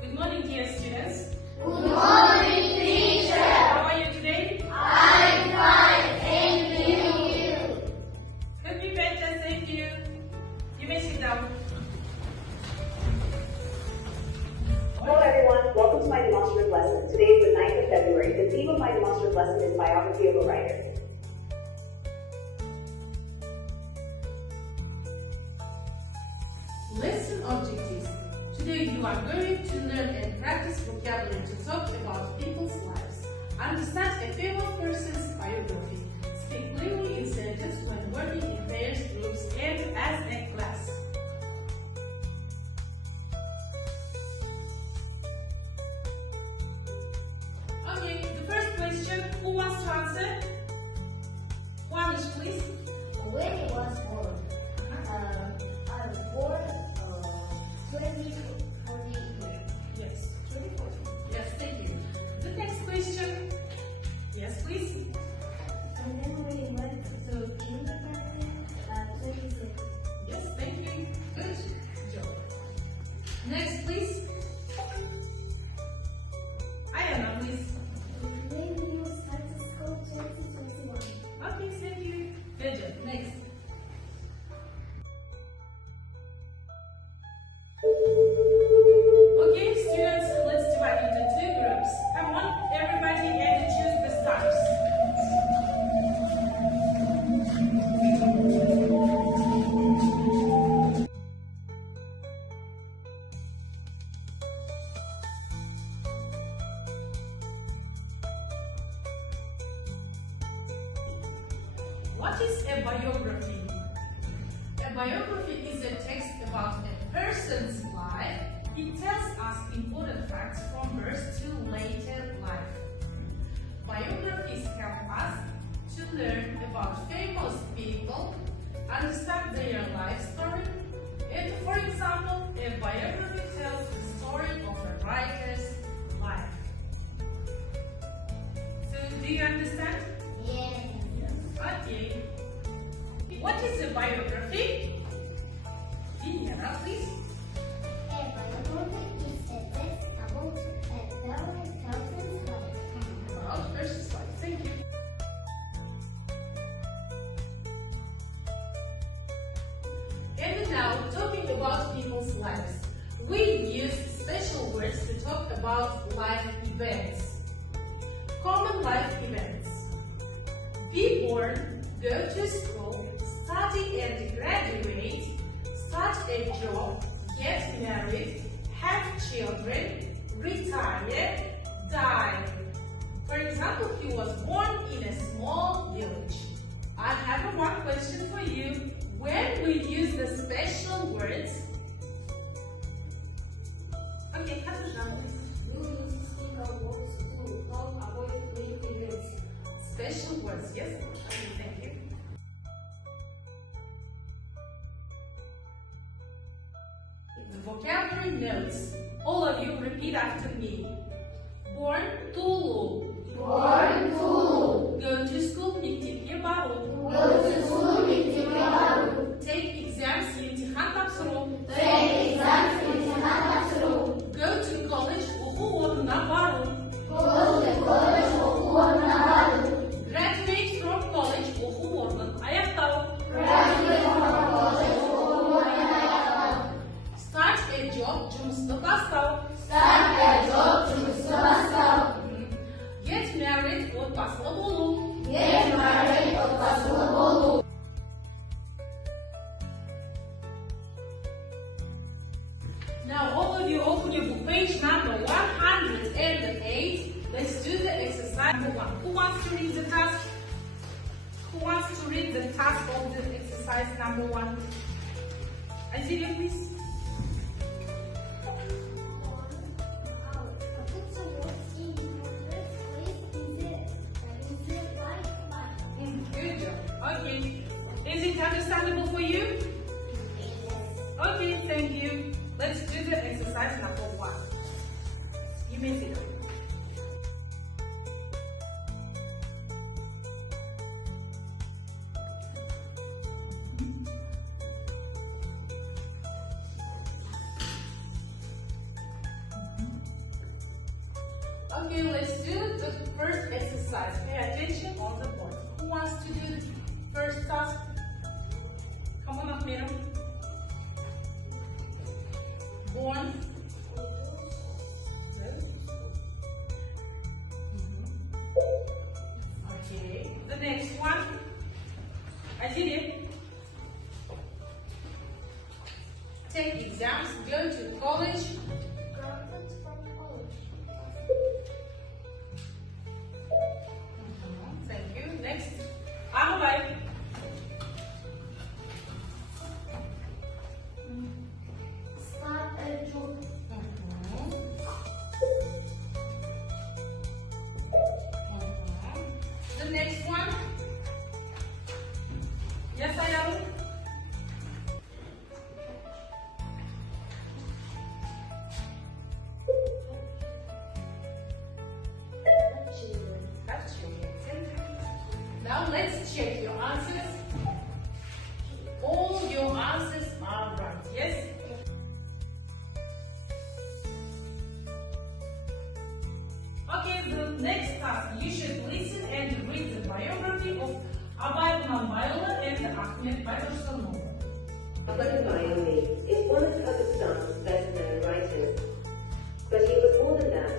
Good morning, dear students. Good morning, teacher. How are you today? I'm fine, thank you. Good, be better, thank you. You may sit down. Hello everyone, welcome to my demonstrative lesson. Today is the 9th of February. The theme of my demonstrative lesson is biography of a writer. Lesson objectives. Today you are going to learn and practice vocabulary to talk about people's lives. Understand a famous person's biography. Speak clearly in sentences when working in pairs, groups, and as a class. Okay, the first question, who wants to answer? Juanish, please. When I was born, I was born 2040 years. Yes, 24. Yes, thank you. The next question. Yes, please. And then we went to kindergarten 26. Yes, thank you. Good job. Next, please. Ayana, please. When you started school 2021. Okay, thank you. Good job. Next. Okay, students, let's divide into two groups. Come on, everybody, and choose the stars. What is a biography? A biography is a text about a person's life. It tells us important facts from birth to later life. Biographies help us to learn about famous people, understand their life story, and for example, a biography tells the story of a writer's life. So, do you understand? Yes. Okay. What is a biography? Diana, please. A biography is a text about a person's life. About person's life. Thank you. And now, talking about people's lives, we use special words to talk about life events. Common life events. Be born, go to school, study and graduate, start a job, get married, have children, retire, die. For example, he was born in a small village. I have one question for you. When we use the special words, Okay, Katarzyna, please. You use single words to talk about life events. special words, yes? Okay, thank you. The vocabulary notes. All of you repeat after me. Born, Tulu. Born to Go to school, мектепке бару. go to school, мектепке бару. Take exams, емтихан тапсыру. Take exams, imtihan тапсыру. Go to college, оқу орнына бару. Go to college, оқу орнына бару. Graduate from college, оқу орнын аяқтау. Graduate from college, оқу орнын аяқтау. Start a job, жұмысты бастау. Start a job, жұмысты бастау. Get married, отбасылы болу. Get married, отбасылы болу. Now all of you open your book page number 108. Let's do the exercise number 1. Who wants to read the task? Who wants to read the task of the exercise number 1? Azilia, please. Good job. Okay. Is it understandable for you? Okay, thank you. Let's do the exercise number 1. You may sit down. Okay, let's do the first exercise. Pay attention on the board. Who wants to do the first task? Come on up, Miriam. Born. Okay, the next one. I did it. Take exams, go to college. Graduate from college. Thank you. Next. Ahmad. Start a job. The next one. Yes, I am. Children. That's you. Now let's check your answers. All your answers are right. Yes? Okay, the next task, you should listen and read the biography of Abay Manbayla and Ahmed Bashirov. Abay Manbayla is one of Kazakhstan's best-known writers. But he was more than that.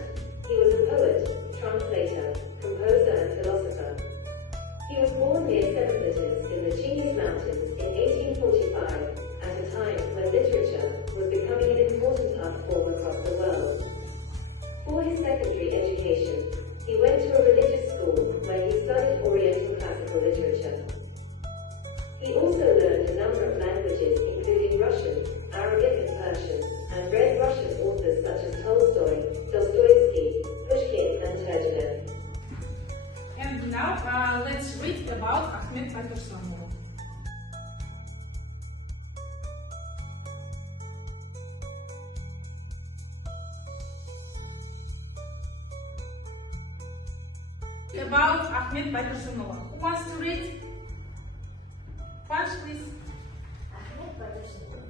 He was a poet, translator, composer and philosopher. He was born near Seven in the Chinese Mountains in 1845, at a time when literature was becoming an important art form across the world. For his secondary education, he went to a religious school where he studied Oriental classical literature. He also learned a number of languages including Russian, Arabic and Persian, and read Russian authors such as Tolstoy, Dostoevsky, Pushkin and Turgenev. And now let's read about Ahmed Bashirov. About Ahmed Bashirov. Who wants to read? Punch, please. Ahmed Bashirov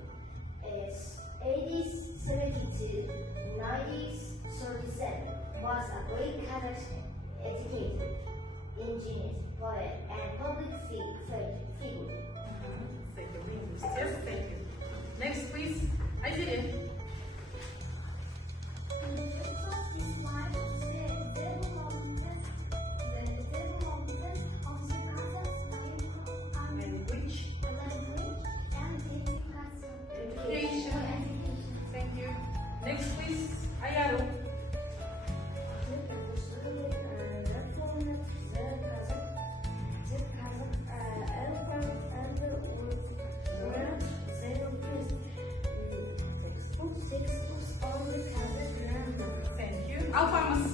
is 80s 72, 90s 37, was a great Kazakh educator, engineer, poet, and public figure. Thank you. Yes, thank you. Next, please. I did it. Thank you. Next, please. Ayaru. Thank you. Alfamas.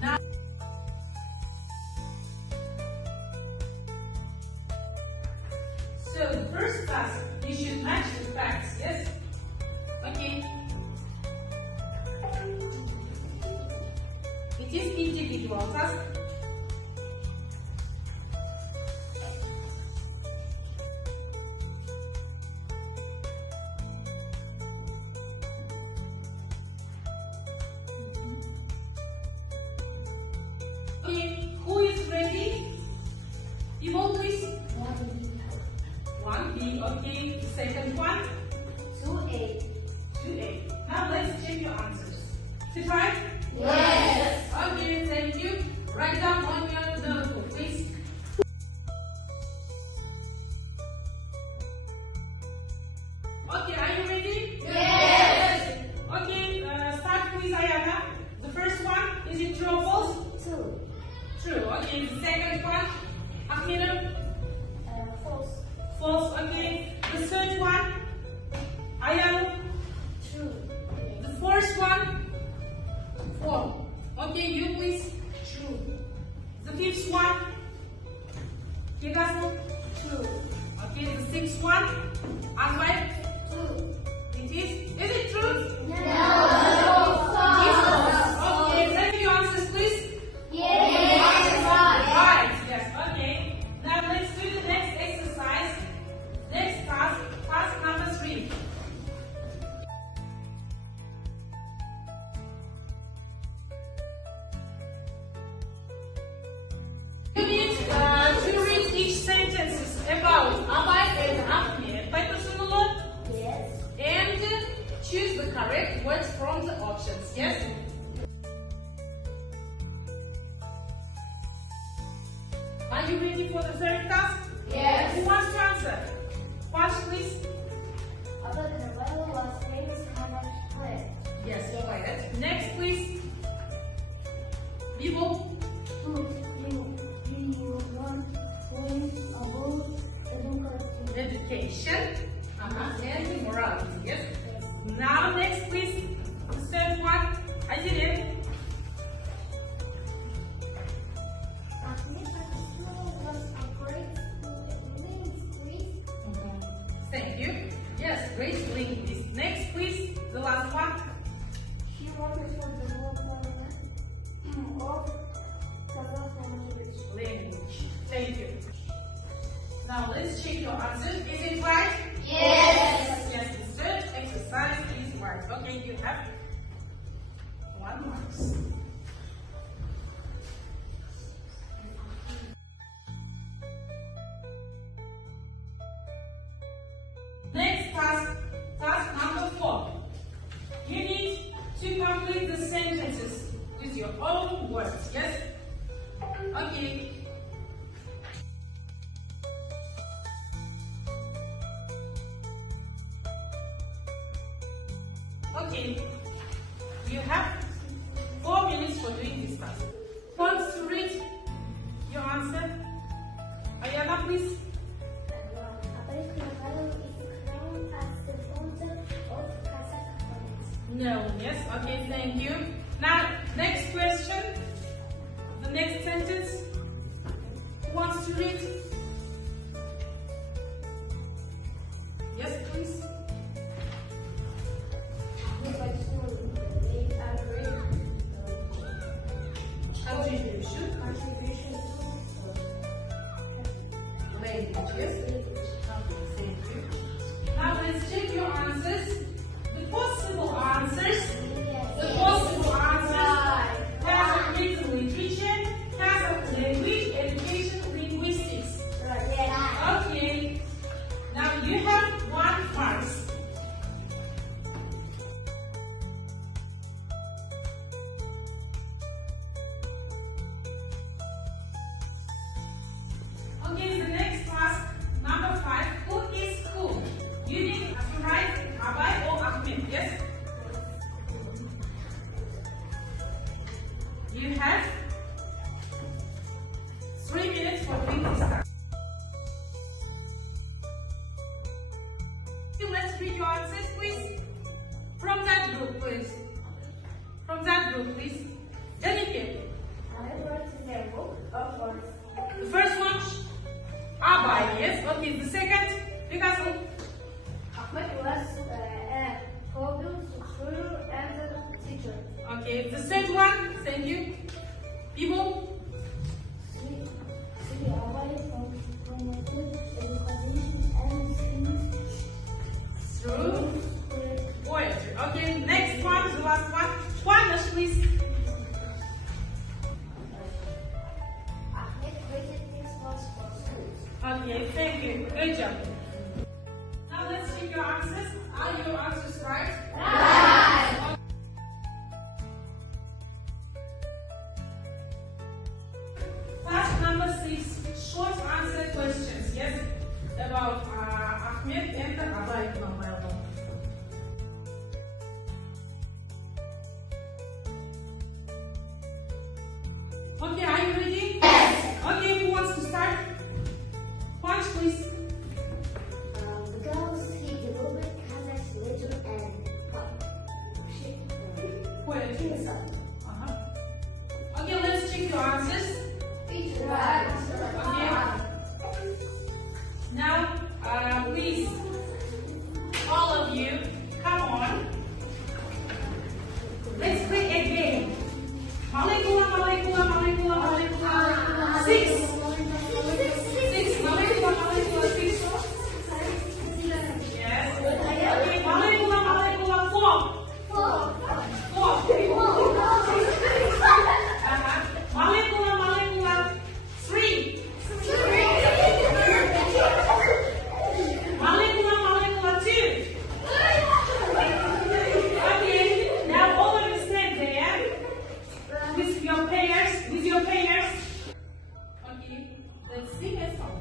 Now, so the first task, you should match the facts, yes? Okay. It is individual task. Okay, who is ready? People, please. 1B, okay. Second one, 2A. 2A. Now let's check your answers. Is it right? Yes. Okay, thank you. Write down on your notebook, please. Okay, are you ready? Yes. Okay, start with Ayana. The first one, is it true or false? 2. True. Okay, the second one, Ahmina. False. False. Okay, the third one, Ayana. True. The fourth one, 4. Okay, you please. True. The fifth one, Pegasus. True. Okay, the sixth one, Ahmad. True. It is it true? No. It is false. Okay, let me answers, please. Yes. Right, yes, okay. Now let's do the next exercise. Next correct words from the options. Yes? Are you ready for the third task? Yes. Who wants to answer? Watch, please. Although the novella was famous, how much play? Yes, go ahead. Next, please. Vivo. Education. And morality. Yes. Now, next, please. The third one. I did it. Thank you. Yes, great linguist. Next, please. The last one. She works for the development of Kazakh Language. Thank you. Now let's check your answers. Is it right? Yes. Yes, the third exercise is right. Okay, you have 1 mark. Next task number 4. You need to complete the sentences with your own words. Yes? Okay. Okay. You have 4 minutes for doing this task. Wants to read your answer? Ayana, please. No, yes, okay, thank you. Now, next question. The next sentence. Who wants to read? Yes, please. Contribution. Language, yes? Okay, thank you. Now, let's check your answers. The possible answers. The possible answers has of written literature, has of language, education, linguistics. Okay. Now you have 1 mark. Okay, the next task, number 5. Who is who? You need to write Abay or Ahmed, yes? You have 3 minutes for doing this task. Let's read your answers, please. From that group, please. From that group, please. Dedicate. The first one, Abay, yes? Okay, the second, Picasso. Ahmed was a hobby, scholar, and a teacher. Okay, the third one, thank you. People. Through poetry. Okay, next one, the last one. Juanas, please. Ahmed created things for schools. Okay, thank you. Good job. Now let's check your answers. Are your answers right? Right. Task number 6. Short answer questions. Yes? About Ahmed and Abay. Okay, are you ready? Yes. Okay, who wants to start? Punch, please. Because he developed Kazakh's literature and Poetry. Okay, let's check your answers. Right. Okay. Now, please, all of you, come on. Let's play a game. Molecula, molecula, molecula, molecula. 6. 6. Molecula, molecula, 6. Yes. Okay, molecula, molecula, 4. 4. Molecula, molecula, 3. Molecula, molecula, 2. with your prayers. Okay, let's sing a song.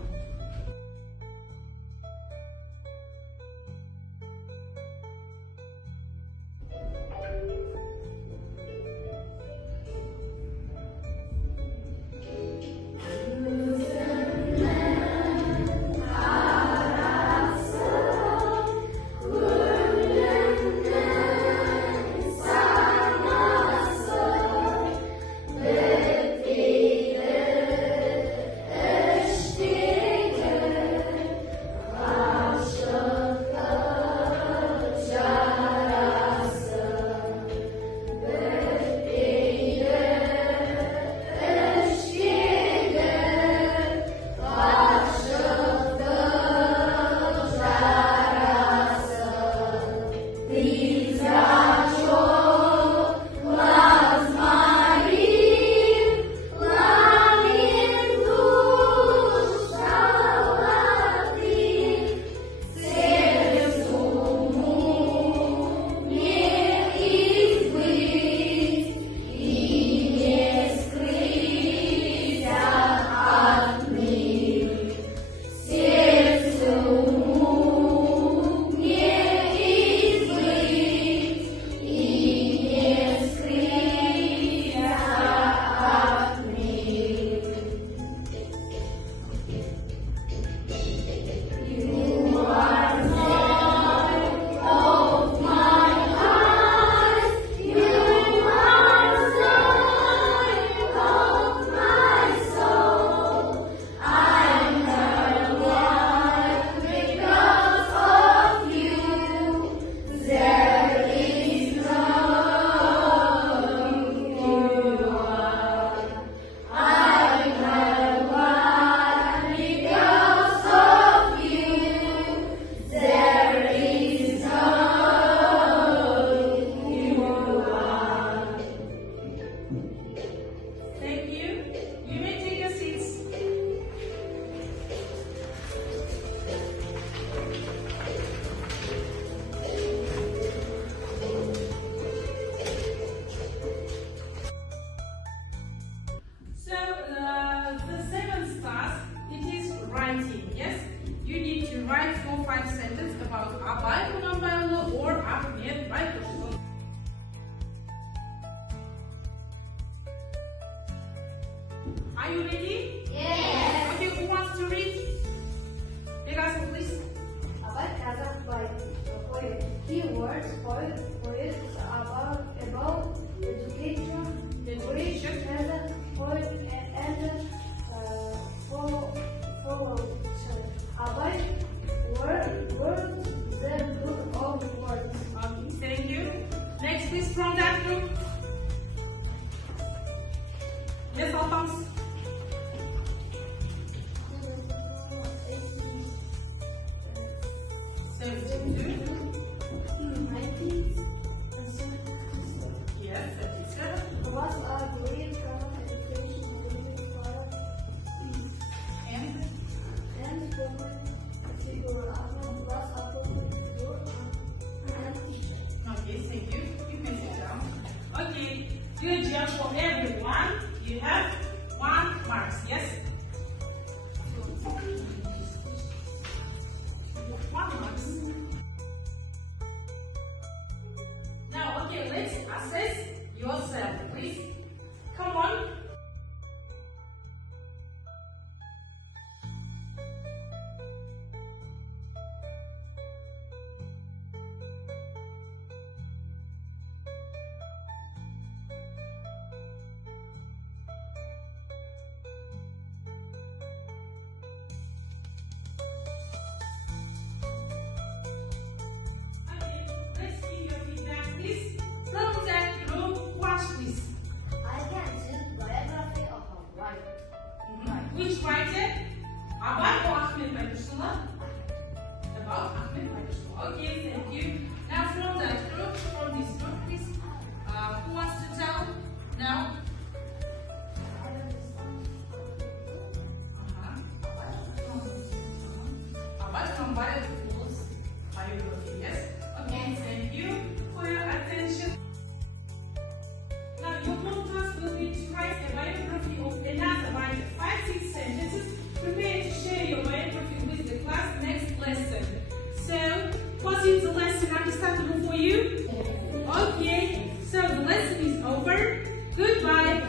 Write 4-5 sentences about Abay Kurbanbayoglu or Ahmet Baykushlu. Are you ready? Yes. Okay, who wants to read? Pegasus, please. Abay Kazakh poet. Keywords poet about education. Education. Kazakh poet and Abay words the book of words. Okay, thank you. Next, please, from that group. Yes, Alphonse. Yes, 37. What are great common education and common figure plus appropriate and teacher. Okay, thank you. You can sit down. Okay, good job for everyone. You have 1 mark, yes? 1 mark. Now, okay, let's assess yourself, please. Come on. Okay, let's see your feedback, please. From that group, watch this. I can choose biography of a writer. Which writer? Abay or Ahmet Baykushlu? About Ahmet Baykushlu. Okay, thank you. Now from that group, from this group, please. Who wants to tell? Now. Abay from Baykushlu's biography, yes? Okay, thank you for your attention. Now your task will be to write a biography you? Okay, so the lesson is over. Goodbye.